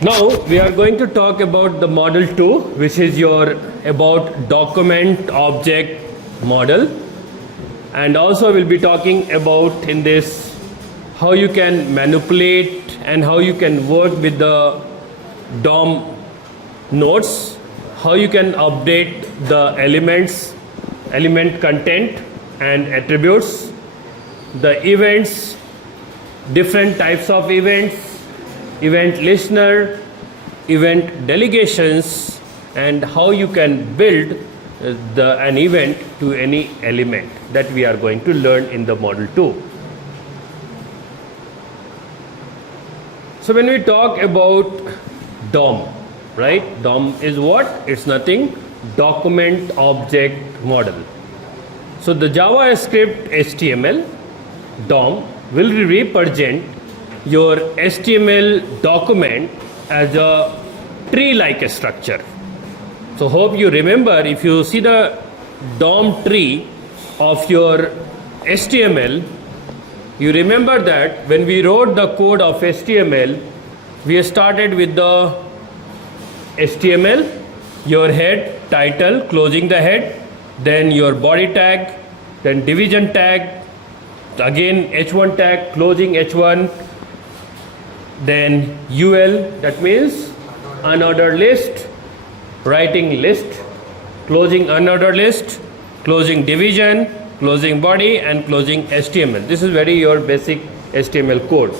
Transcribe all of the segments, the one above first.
Now we are going to talk about the model 2, which is your about document object model, and also we'll be talking about in this how you can manipulate and how you can work with the DOM nodes, how you can update the element content and attributes, the events, different types of events, event listener, event delegations, and how you can build an event to any element that we are going to learn in the model 2. So when we talk about DOM, right? DOM is what? It's nothing, document object model. So the JavaScript HTML DOM will represent your HTML document as a tree-like structure. So hope you remember, if you see the DOM tree of your HTML, you remember that when we wrote the code of HTML, we started with the HTML, your head, title, closing the head, then your body tag, then division tag, again H1 tag, closing H1, then UL, that means unordered list, writing list, closing unordered list, closing division, closing body, and closing HTML. This is very your basic HTML code.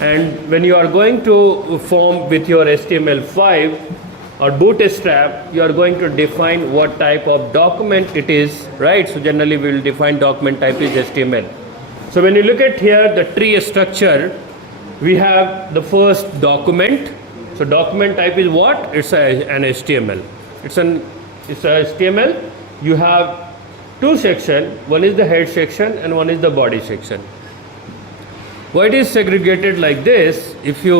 And when you are going to form with your HTML5 or bootstrap, you are going to define what type of document it is, right? So generally we will define document type is HTML. So when you look at here the tree structure, we have the first document. So document type is what? It's an HTML. It's a HTML. You have two sections. One is the head section and one is the body section. Why it is segregated like this? If we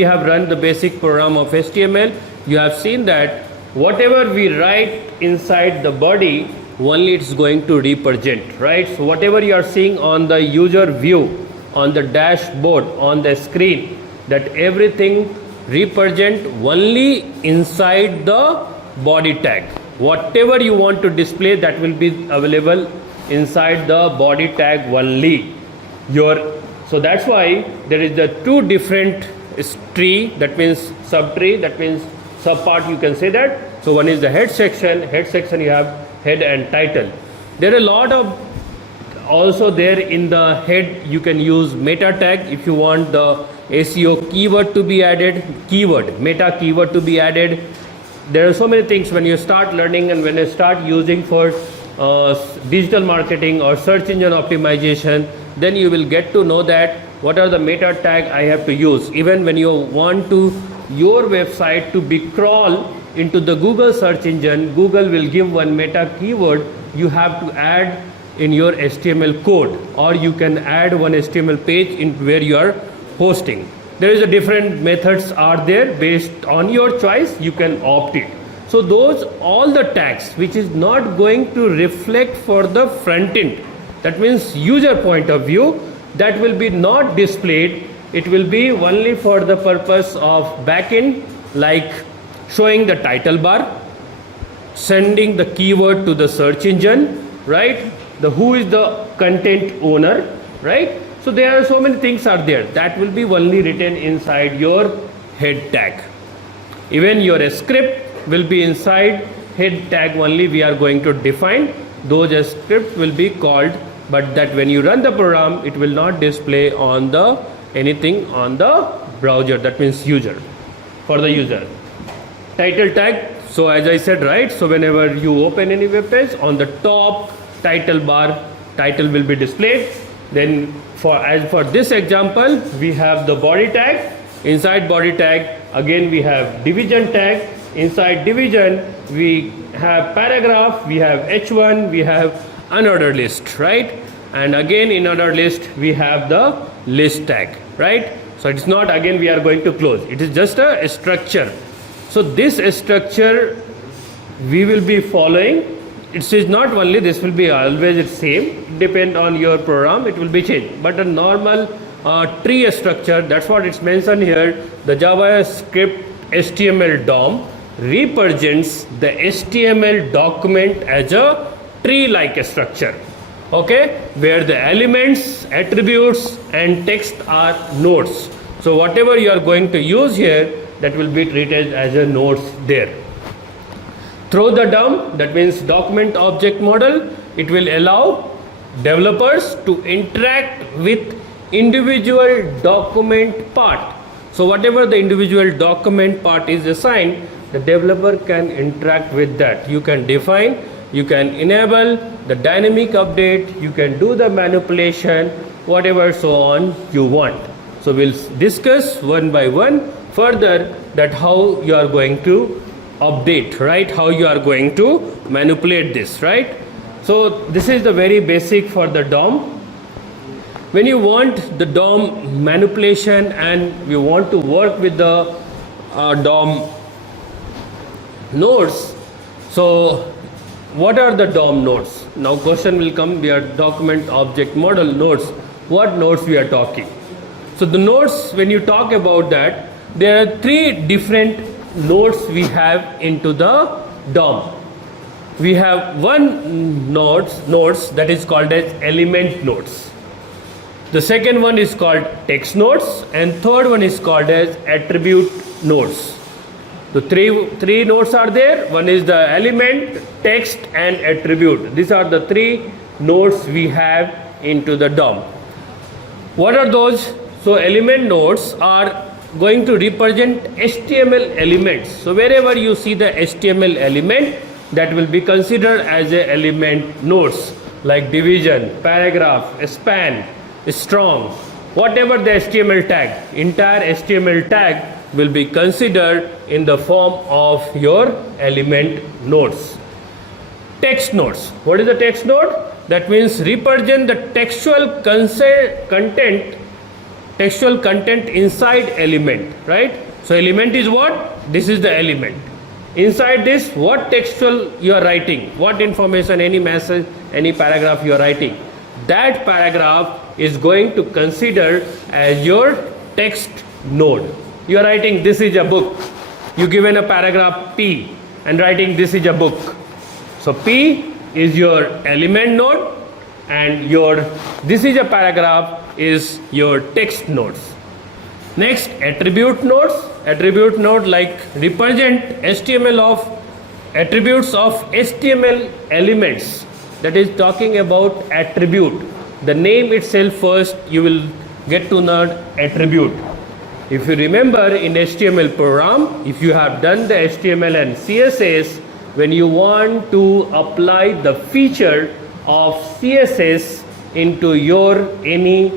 have run the basic program of HTML, you have seen that whatever we write inside the body, only it's going to represent, right? So whatever you are seeing on the user view, on the dashboard, on the screen, that everything represent only inside the body tag. Whatever you want to display, that will be available inside the body tag only. So that's why there is the two different tree, that means subtree, that means subpart, you can say that. So one is the head section you have head and title. There are a lot of also there in the head you can use meta tag if you want the SEO keyword to be added, meta keyword to be added. There are so many things when you start learning and when you start using for digital marketing or search engine optimization, then you will get to know that what are the meta tag I have to use. Even when you want your website to be crawl into the Google search engine, Google will give one meta keyword you have to add in your HTML code, or you can add one HTML page in where you are hosting. There is a different methods are there based on your choice, you can opt it. So those all the tags which is not going to reflect for the front end, that means user point of view, that will be not displayed. It will be only for the purpose of backend, like showing the title bar, sending the keyword to the search engine, right? Who is the content owner, right? So there are so many things are there that will be only written inside your head tag. Even your script will be inside head tag only. We are going to define those scripts will be called, but that when you run the program, it will not display on the anything on the browser, that means user, for the user. Title tag, so as I said, right, so whenever you open any web page, on the top title bar, title will be displayed. Then as for this example, we have the body tag. Inside body tag, again we have division tag. Inside division, we have paragraph, we have H1, we have unordered list, right? And again in ordered list, we have the list tag, right? So it's not, again we are going to close. It is just a structure. So this structure we will be following. It is not only this will be always the same, depend on your program, it will be changed. But a normal tree structure. That's what it's mentioned here. The JavaScript HTML DOM represents the HTML document as a tree-like structure, okay, where the elements, attributes and text are nodes. So whatever you are going to use here, that will be treated as a nodes there. Through the DOM, that means document object model, it will allow developers to interact with individual document part. So whatever the individual document part is assigned, the developer can interact with that. You can define, you can enable the dynamic update, you can do the manipulation, whatever so on you want. So we'll discuss one by one further that how you are going to update, right? How you are going to manipulate this, right? So this is the very basic for the DOM. When you want the DOM manipulation and you want to work with the DOM nodes, so what are the DOM nodes? Now question will come, we are document object model nodes. What nodes we are talking? So the nodes, when you talk about that, there are three different nodes we have into the DOM. We have one nodes that is called as element nodes. The second one is called text nodes, and third one is called as attribute nodes. So three nodes are there. One is the element, text and attribute. These are the three nodes we have into the DOM. What are those? So element nodes are going to represent HTML elements. So wherever you see the HTML element, that will be considered as a element nodes, like division, paragraph, span, strong, whatever the HTML tag, entire HTML tag will be considered in the form of your element nodes. Text nodes. What is the text node? That means represent the textual content inside element, right? So element is what? This is the element. Inside this, what textual you are writing, what information, any message, any paragraph you are writing, that paragraph is going to consider as your text node. You are writing this is a book. You given a paragraph P and writing this is a book. So P is your element node and your this is a paragraph is your text nodes. Next, attribute nodes. Attribute node like represent HTML of attributes of HTML elements. That is talking about attribute. The name itself first you will get to know attribute. If you remember in HTML program, if you have done the HTML and CSS, when you want to apply the feature of CSS into your any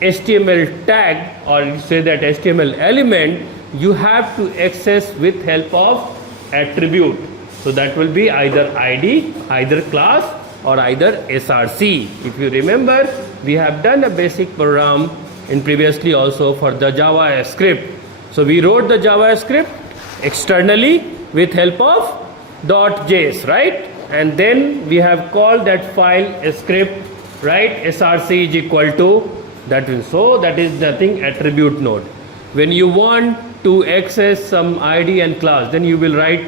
HTML tag or say that HTML element, you have to access with help of attribute. So that will be either ID, either class or either SRC. If you remember, we have done a basic program in previously also for the JavaScript. So we wrote the JavaScript externally with help of .js, right? And then we have called that file a script, right? SRC is equal to that will, so that is nothing attribute node. When you want to access some ID and class, then you will write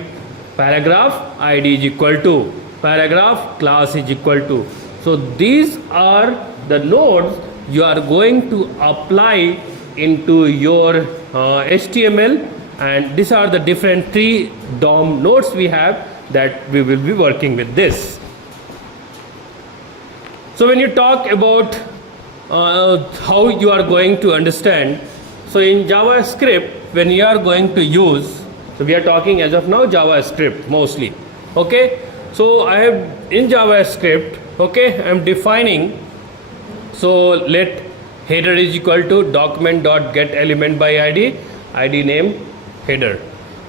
paragraph ID is equal to paragraph class is equal to. So these are the nodes you are going to apply into your HTML, and these are the different three DOM nodes we have that we will be working with this. So when you talk about how you are going to understand, so in JavaScript when you are going to use, so we are talking as of now JavaScript mostly, okay. So I have in JavaScript, okay, I am defining, so let header is equal to document.getElement by ID, ID name header,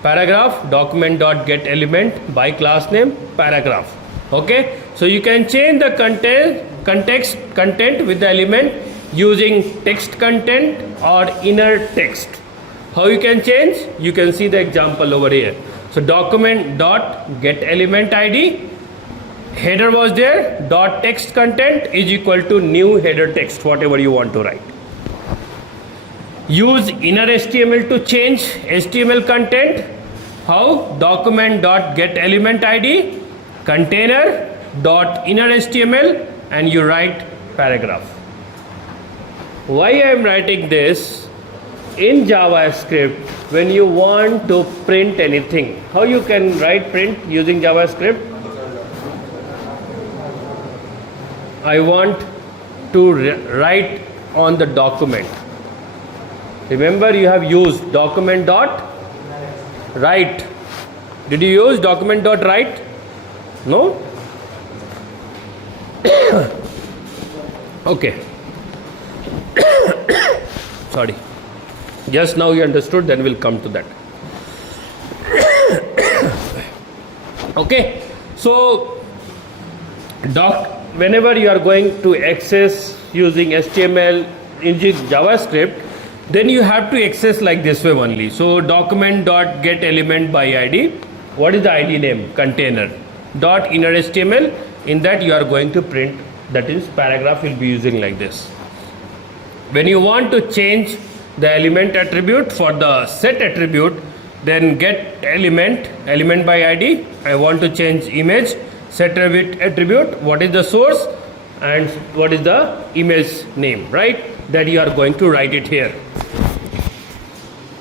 paragraph document.getElement by class name paragraph, okay. So you can change the content with the element using text content or inner text. How you can change? You can see the example over here. So document.getElement ID, header was there, dot text content is equal to new header text, whatever you want to write. use inner HTML to change HTML content. How? document.getElementId, container.inner HTML, and you write paragraph. Why I am writing this? In JavaScript, when you want to print anything, how you can write print using JavaScript? I want to write on the document. Remember, you have used document.write. Did you use document.write? No? Okay. Sorry. Just now you understood, then we'll come to that. Okay. So, whenever you are going to access using HTML in JavaScript, then you have to access like this way only. So document.getElementById. What is the ID name? Container. Dot inner HTML. In that you are going to print, that is paragraph will be using like this. When you want to change the element attribute for the set attribute, then get element by ID. I want to change image, set attribute, what is the source and what is the image name, right? That you are going to write it here.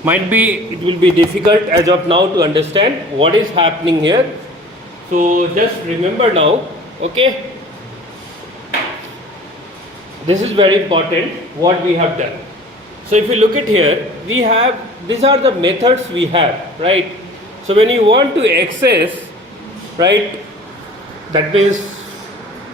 Might be it will be difficult as of now to understand what is happening here. So just remember now, okay? This is very important what we have done. So if you look at here, we have, these are the methods we have, right? So when you want to access, right, that means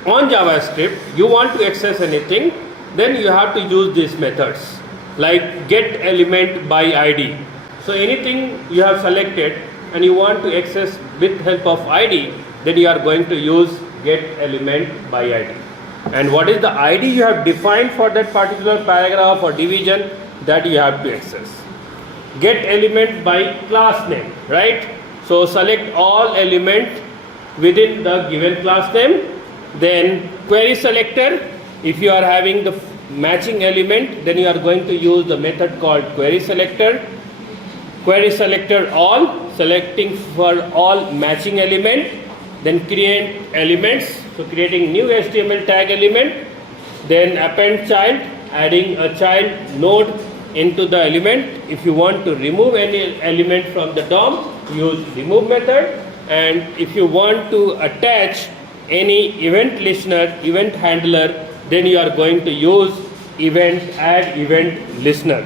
on JavaScript, you want to access anything, then you have to use these methods like get element by ID. So anything you have selected and you want to access with help of ID, then you are going to use get element by ID. And what is the ID you have defined for that particular paragraph or division, that you have to access. Get element by class name, right? So select all element within the given class name. Then query selector, if you are having the matching element, then you are going to use the method called query selector. Query selector all, selecting for all matching element. Then create elements, so creating new HTML tag element. Then append child, adding a child node into the element. If you want to remove any element from the DOM, use remove method. And if you want to attach any event listener, event handler, then you are going to use add event listener.